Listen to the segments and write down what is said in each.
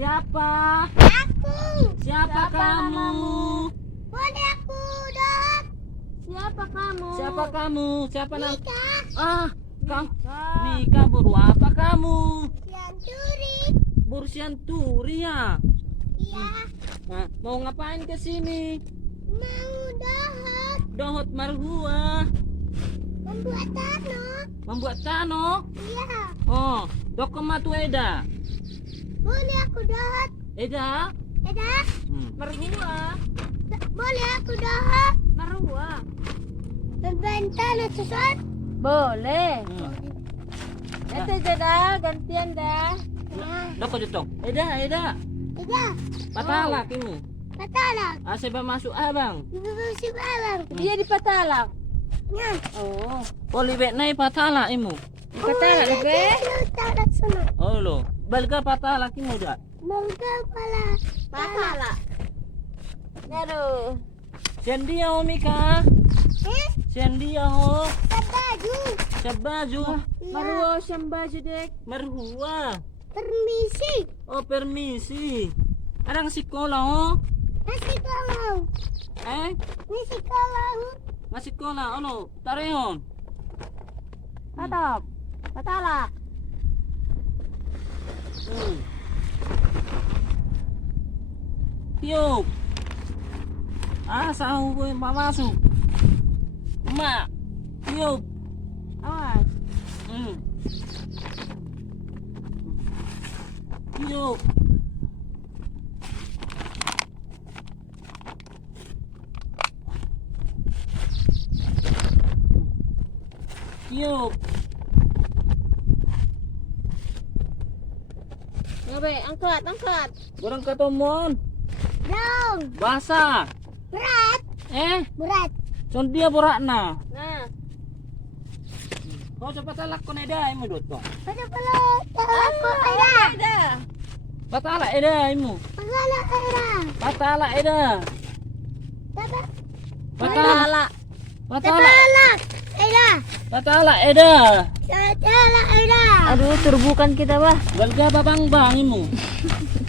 Siapa? Aku. Siapa kamu? Bonekku dot. Siapa kamu? Siapa kamu? Siapa nama? Nika. Ah, kamu. Nika. Nika, buru apa kamu? Yang curi. Bursian turi ya? Iya. Nah, mau ngapain ke sini? Mau dot. Dohot marhua. Membuat tano. Membuat tano. Iya. Oh, dokomatu eda. Bonekku dot. Eda? Eda. Merhua. Bonekku dot. Merhua. Membuat tano susut. Boleh. Hmm. Ente dah gantian dah. Doko jutong. Eda, Eda. Eda. Patala kimu. Patalak. Aseba masuk abang. Ibu si babang. Dia dipatalak. Nah. Oh. Polibe nai patala imu. Patalak lebih. Tadak sana. Oh lo. Balga patala kimu dah. Mangga pala. Patalak. Aduh. Sendia ho Mika. Sendia ho. Baju. Sabaju. Marhua syamba jedek. Marhua. Permisi. Oh permisi. Arang sekolah ho. Nasi kalau. Eh? Nasi kalau. Masih sekolah ono. Tareon. Tatap. Patalak. Tiup. Sahu gue masuk. Emak. Tiup. Awas. Tiup. Tiup. Ngabe, angkat. Orang ketemuan. Dong. Basah. Berat. Berat. Son dia borakna. Nah. Kau cepat talak ko na eda imo dot ko. Pada pala. Aku ada. Ada. Patala eda imo. Pagala ada. Patala eda. Tata. Patala. Patala. Pala. Ada. Patala eda. Tala ada. Aduh, turbukan kita, bah. Balga babang bang imo.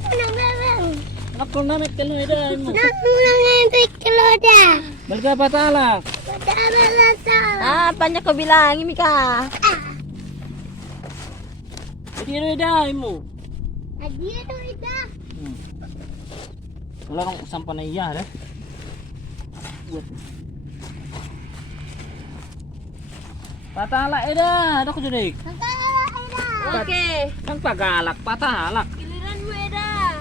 Nang nang. Ako na met kalo eda imo. Nang nang keloda. Balga patala. Pada pala salah. Ah, banyak kau bilang, Mika. Jadi eda imo. Adia tu ada. Wala rong sampan na iya deh. Buat. Patala eda, ada ko judik. Pagala ada. Oke. Kan pagalak patalak. Giliran gue dah.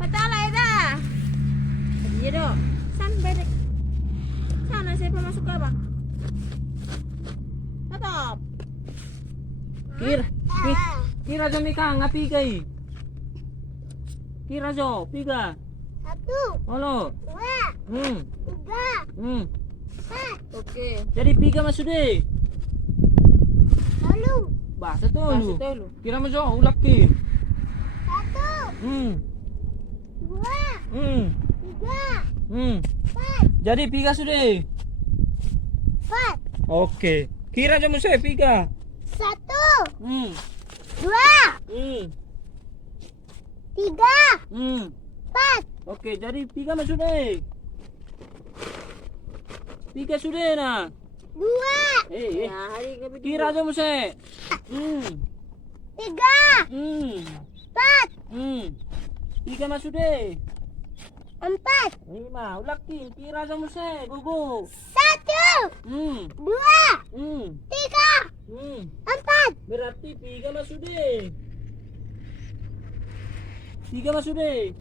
Patalak dah. Iya dong. Sampai dek. Sana siapa masuk ke abang? Tatap. Kira jo Mika ngapi kay. Kira jo, piga. Satu. Halo. Dua. Tiga. Empat. Oke. Jadi piga masuk deh. Lalu. Bahasa tuh lu. Bahasa tuh lu. Kira mo jo ulakin. Satu. Dua. Tiga. Empat. Jadi piga sudah. Empat. Oke. Kira jo mo piga. Satu. Hmm. 2, 3, Hmm. 4, Oke, jadi piga masuk deh. Piga sudah nah. 2, Ya, hari ini Kira aja muse. 3, 4, Piga masuk deh. 4, 5, ulakin. Kira aja muse. Gugu. 1, 2, 3, 4, Berarti piga masuk deh. Piga masuk deh.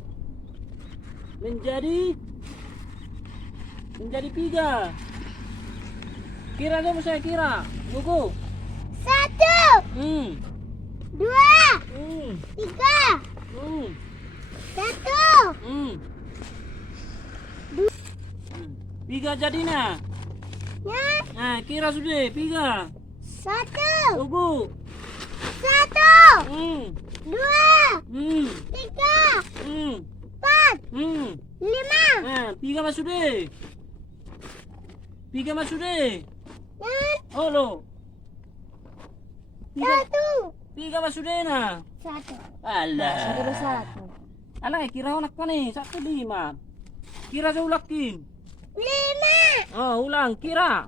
Menjadi piga. Kira aja muse kira. Gugu. 1, 2, 3, 1, Piga jadi nah. ya, Nah, kira sudah piga. 1, Gugu. 1, 2, 3, 4, 5, Nah, piga masuk deh. Piga masuk deh. dan Oh lo. Piga. 1, Piga masudin na. Satu. Alah. Siguro satu. Anak kira unak ka ni. 1, 5. Kira sa ulakin. 5. Oh, ulang. Kira.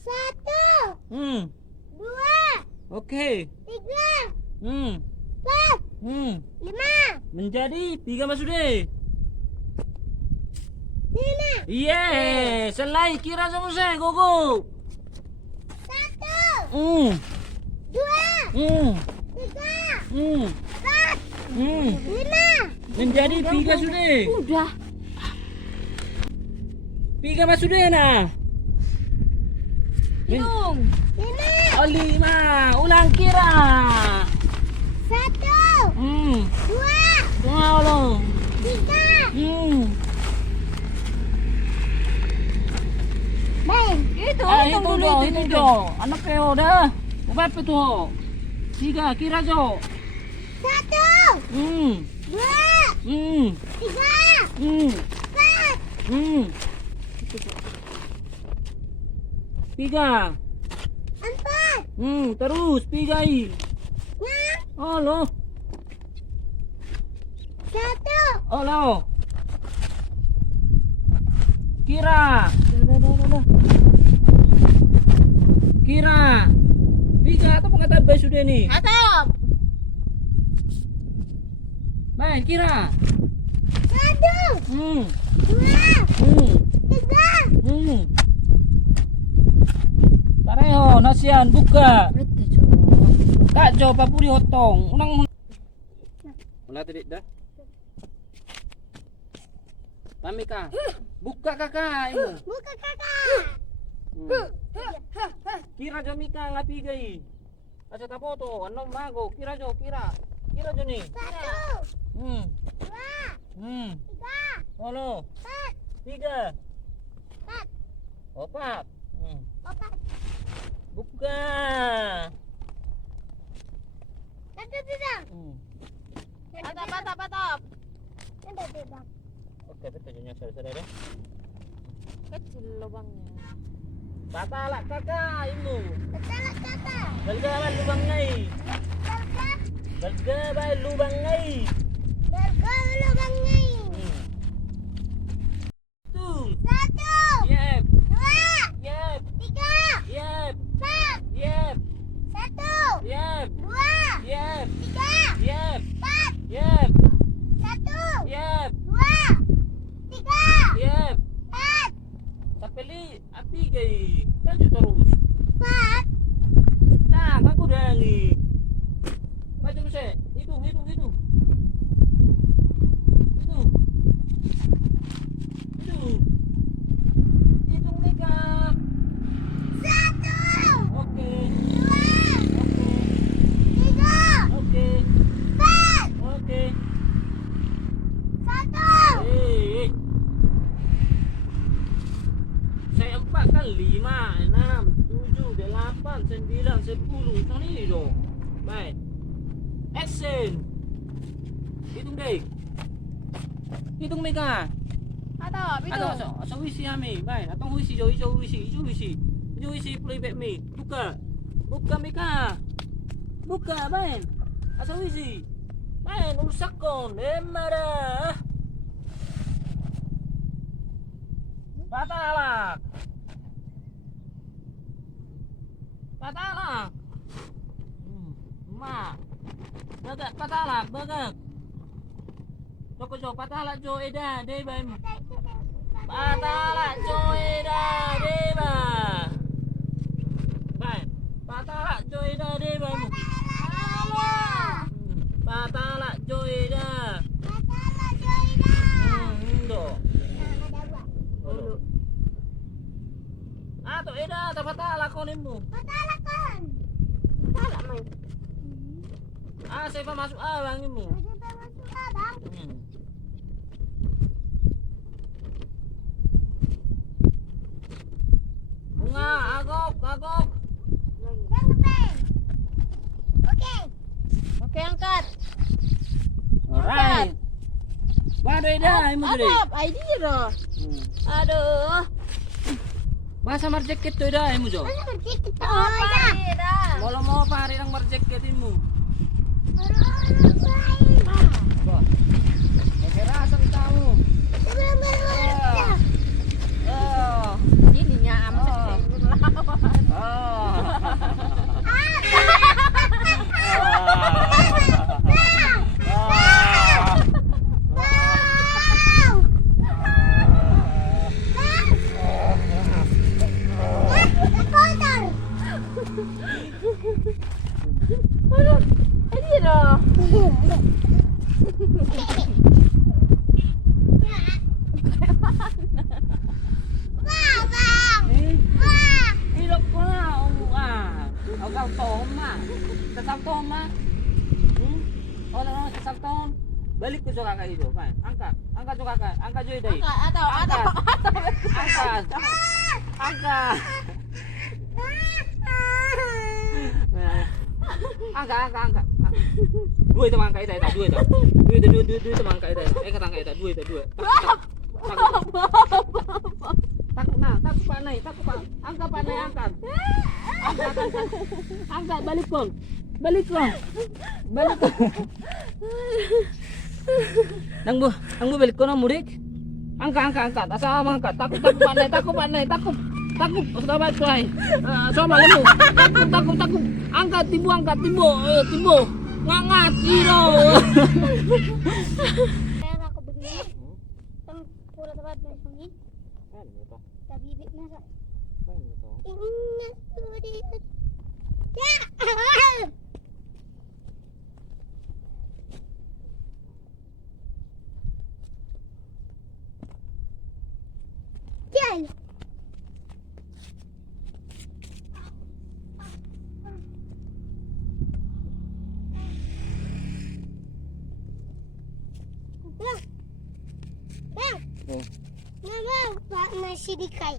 1, Hmm. 2, Oke. 3, Hmm. 4, Hmm. 5. Menjadi 3 masudin. 5. Yes. Selai. Kira sa musay. Go, go. 1, Hmm. 2, Hmm. 3, Hmm. 4, Hmm. 5. Menjadi 3 sudah. Udah. 3 masudin na. Hitung. 5. Oh, 5. Ulang kira. 1, Hmm. 2, Tolong. 3. Hmm. Bang. Itu, Ah, hitung itu dulu jo, itu. itu jo. Anak kayo dah. Berapa tu? 3 kira jo. 1, Hmm. 2, Hmm. 3, Hmm. 4, Hmm. 3. 4, Terus 3 i. 6, Oh lo. 1. Oh lo. Kira. Dah. Kira. 3 atau pengatabay sudah ni? Atap. Main kira. 1, Hmm. 2, Hmm. 3. Hmm. Pareho nasian buka. Betul, Jo. Kak Jo papuri hotong. Unang Wala tadi dah. Mami ka. Buka kakak imu. Buka kakak. Kira jo mika ngapi gai. Asa tapo to, ano mago, kira jo kira. Kira jo ni. 1, Hmm. 2, Hmm. 3, Halo. 4, 3. 4, 4. Hmm. 4. Buka. Tidak. Hmm. Atap. Tidak. Oke, betul jonya saudara deh. Kecil lubangnya. Patalak kakak imu. Betul kakak. Galgaban lubang ngai. Kakak. Galgaban lubang ngai. Berkau lubang ni. Tuh. 1, Yep. 2, Yep. 3, Yep. 4. Yep. 1, Yep. 2, Yep. 3, Yep. 4. Yep. 1, Yep. 2, 3, Yep. 4. Sapeli api gai. Lanjut terus. 4. Nah, aku dangi. Macam saya. Hitung. Hitung. Hitung Mega. 1, Oke. 2, Oke. 3, Oke. 4. Oke. 1, Saya 4 kan 5, 6, 7, 8, 9, 10. Macam ni tu. Baik. Action. Hitung deh. Hitung Mega. Atap, itu. Asa wisi kami. Baik. Atong wisi jo, hijau wisi playback me. Buka Mega. Buka, baik. Asa wisi. Baik, ursakon. Emara. Patalak. Ma. Bagak patalak, bagak. Joko jo patalak jo eda deba. Patalak jo eda deba. Baik. Patalak jo eda deba. Patalak jo eda. Ndo. Ato eda ta patalak konimu. Saya pa masuk abang imu. Bunga, agok. Oke, angkat. Alright. Waduh eda imu gede. Atap, idea loh. Aduh. Bahasa marjaket tu eda imu jo. Apa ini dah? Mau pari nang marjaket imu. Wah. Kekerasan kamu. Oh. Ininya amat lawan. Oh. Aduh, ini loh. Hilok ko na. Agaw toma. Sasab toma. Ono sasab tom. Balik ko sa kakak itu, kan? Angkat sa kakak. Angkat jo dai. Atau Angkat. Angkat. Angkat. Dua itu mangkai itu. Dua itu mangkai itu. Ketangkai itu. Dua. Takut panai. Angkat panai. Angkat balik kon. Nang bu balik kon mudik. Angkat. Asal angkat. Takut panai. Takut. Sahabat kuai. Sama lemu. Takut. Angkat tibo. Ngangat iro. Kaya ako begini. Pura tempat begini. Tapi bibit nasa. Ini sulit. Ya. Yan. Bang. Oh. Mama, Pak masih dikai.